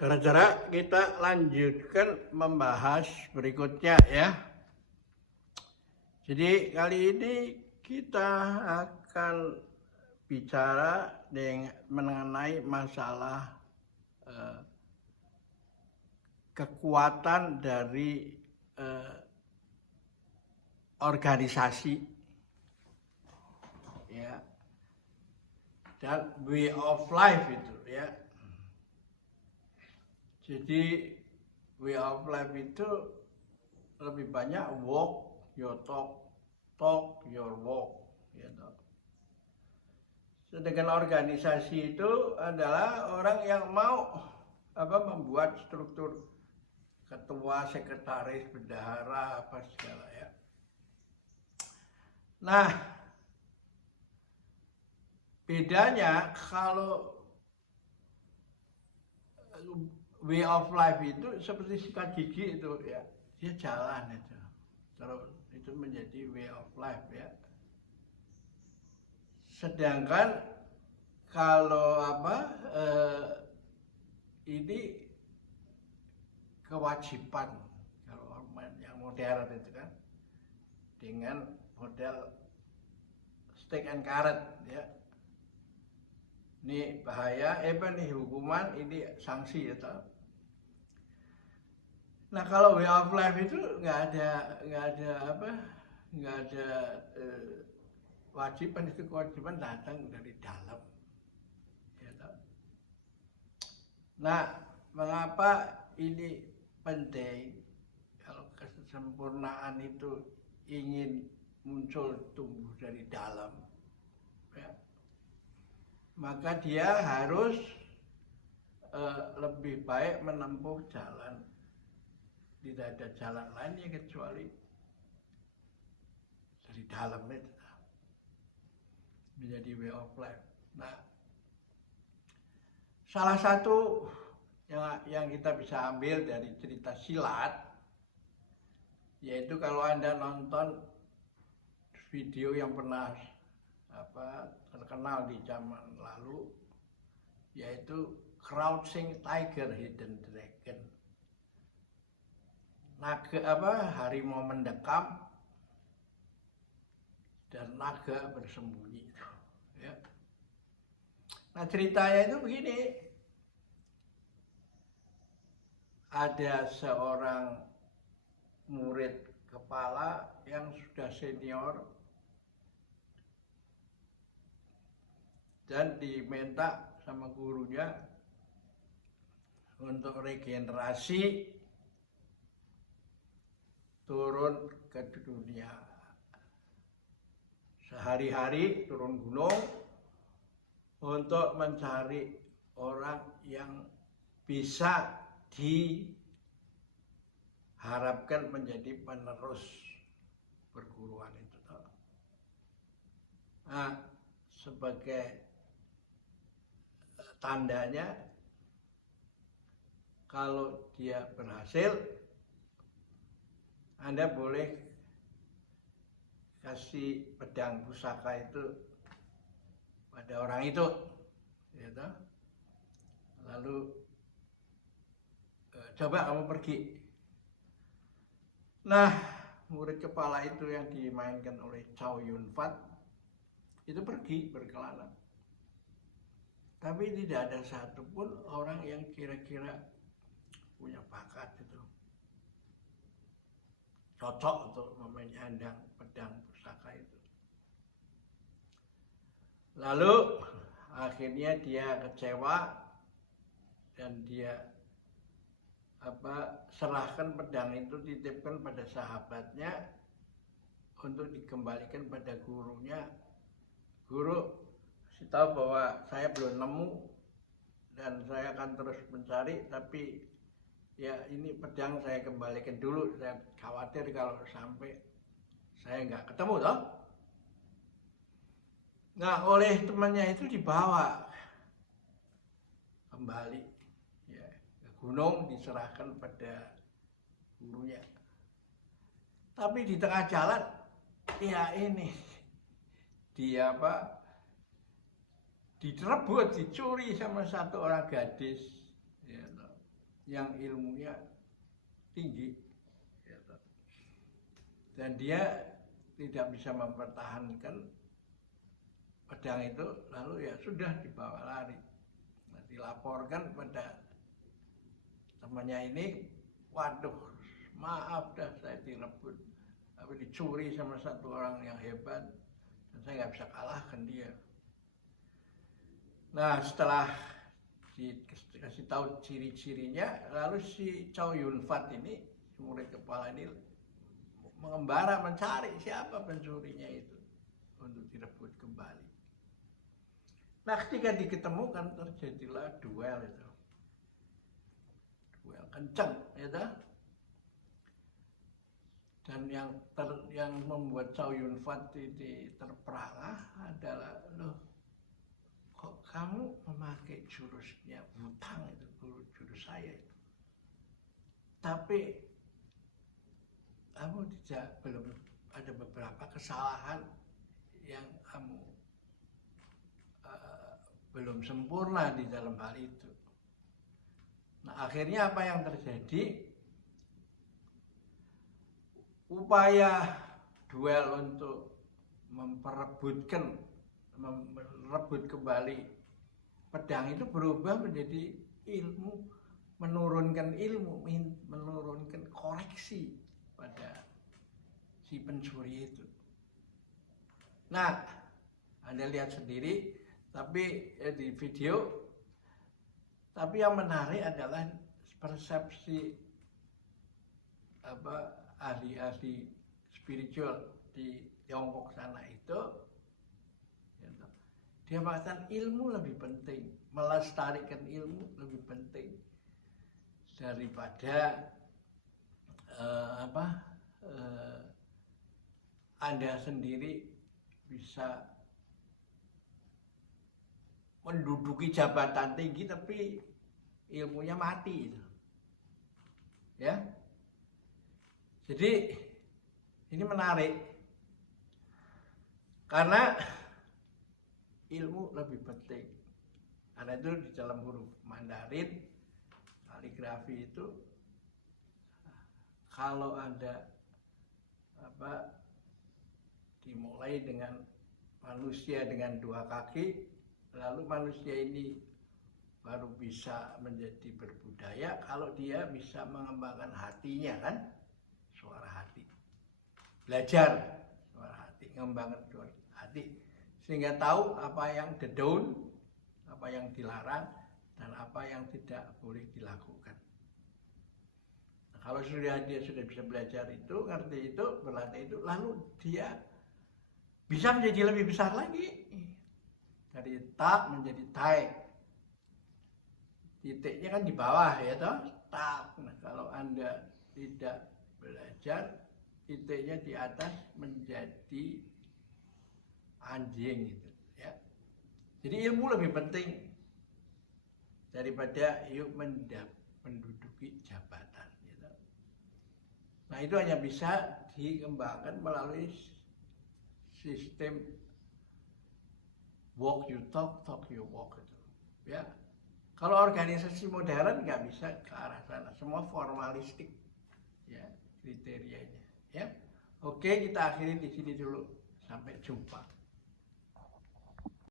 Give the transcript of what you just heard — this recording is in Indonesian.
Saudara-saudara, kita lanjutkan membahas berikutnya ya. Jadi kali ini kita akan bicara mengenai masalah kekuatan dari organisasi ya, dan way of life itu ya. Jadi way of life itu lebih banyak walk your talk, talk your walk gitu. Sedangkan organisasi itu adalah orang yang mau membuat struktur ketua, sekretaris, bendahara, apa segala ya. Nah, bedanya kalau way of life itu seperti sikat gigi itu ya, dia jalan itu. Terus itu menjadi way of life ya. Sedangkan kalau ini kewajiban, kalau yang modern itu kan dengan model stick and carrot ya. Ini bahaya, ini hukuman, ini sanksi ya. Nah kalau way of life itu nggak ada kewajiban, itu kewajiban datang dari dalam. Ya, nah, mengapa ini penting? Kalau kesempurnaan itu ingin muncul tumbuh dari dalam, ya, maka dia harus lebih baik menempuh jalan. Tidak ada jalan lainnya kecuali dari dalam itu menjadi way of life. Nah, salah satu yang kita bisa ambil dari cerita silat, yaitu kalau Anda nonton video yang pernah terkenal di zaman lalu, yaitu Crouching Tiger, Hidden Dragon. Harimau mendekam dan naga bersembunyi. Ya. Nah ceritanya itu begini, ada seorang murid kepala yang sudah senior dan diminta sama gurunya untuk regenerasi, turun ke dunia, sehari-hari turun gunung untuk mencari orang yang bisa diharapkan menjadi penerus perguruan itu. Nah, sebagai tandanya kalau dia berhasil, Anda boleh kasih pedang pusaka itu pada orang itu, gitu. Lalu coba kamu pergi. Nah, murid kepala itu yang dimainkan oleh Chow Yun Fat itu pergi berkelana, tapi tidak ada satupun orang yang kira-kira punya bakat itu, cocok untuk menyandang pedang pusaka itu. Lalu akhirnya dia kecewa dan dia serahkan pedang itu, titipkan pada sahabatnya untuk dikembalikan pada gurunya. Guru tahu bahwa saya belum nemu dan saya akan terus mencari, tapi ya ini pedang saya kembalikan dulu, saya khawatir kalau sampai saya nggak ketemu toh. Nah oleh temannya itu dibawa kembali ya, ke gunung, diserahkan pada gurunya. Tapi di tengah jalan ya ini direbut, dicuri sama satu orang gadis. Ya, yang ilmunya tinggi, gitu. Dan dia tidak bisa mempertahankan pedang itu, lalu ya sudah dibawa lari. Nah, dilaporkan pada temannya ini, waduh, maaf dah saya direbut, tapi dicuri sama satu orang yang hebat, dan saya nggak bisa kalahkan dia. Nah, setelah dikasih tahu ciri-cirinya, lalu si Chow Yun Fat ini, si murid kepala ini, mengembara mencari siapa pencurinya itu untuk direbut kembali. Nah, ketika diketemukan terjadilah duel itu. Duel kencang, ya. Dan yang membuat Chow Yun Fat ini terperangah adalah, loh, kok kamu memakai jurusnya Wutang itu, jurus saya itu. Tapi kamu belum ada beberapa kesalahan yang kamu belum sempurna di dalam hal itu. Nah, akhirnya apa yang terjadi? Upaya duel untuk merebut kembali pedang itu berubah menjadi ilmu, menurunkan koreksi pada si pencuri itu. Nah, Anda lihat sendiri, tapi di video. Tapi yang menarik adalah persepsi ahli-ahli spiritual di Tiongkok sana itu, dia mengatakan ilmu lebih penting, melestarikan ilmu lebih penting daripada Anda sendiri bisa menduduki jabatan tinggi tapi ilmunya mati itu. Ya. Jadi ini menarik karena ilmu lebih penting. Karena itu di dalam huruf Mandarin, kaligrafi itu, kalau Anda dimulai dengan manusia dengan 2 kaki, lalu manusia ini baru bisa menjadi berbudaya kalau dia bisa mengembangkan hatinya, kan, suara hati, belajar suara hati, mengembangkan suara hati, sehingga tahu apa yang the-down, apa yang dilarang, dan apa yang tidak boleh dilakukan. Nah, kalau dia sudah bisa belajar itu, ngerti itu, berlatih itu, lalu dia bisa menjadi lebih besar lagi. Dari tak menjadi tai. Titiknya kan di bawah, ya toh, tak. Nah, kalau Anda tidak belajar, titiknya di atas menjadi anjing gitu, ya. Jadi ilmu lebih penting daripada yuk menduduki jabatan, gitu. Nah, itu hanya bisa dikembangkan melalui sistem walk you talk, talk you walk itu, ya. Kalau organisasi modern nggak bisa ke arah sana, semua formalistik, ya, kriterianya, ya. Oke, kita akhiri di sini dulu, sampai jumpa.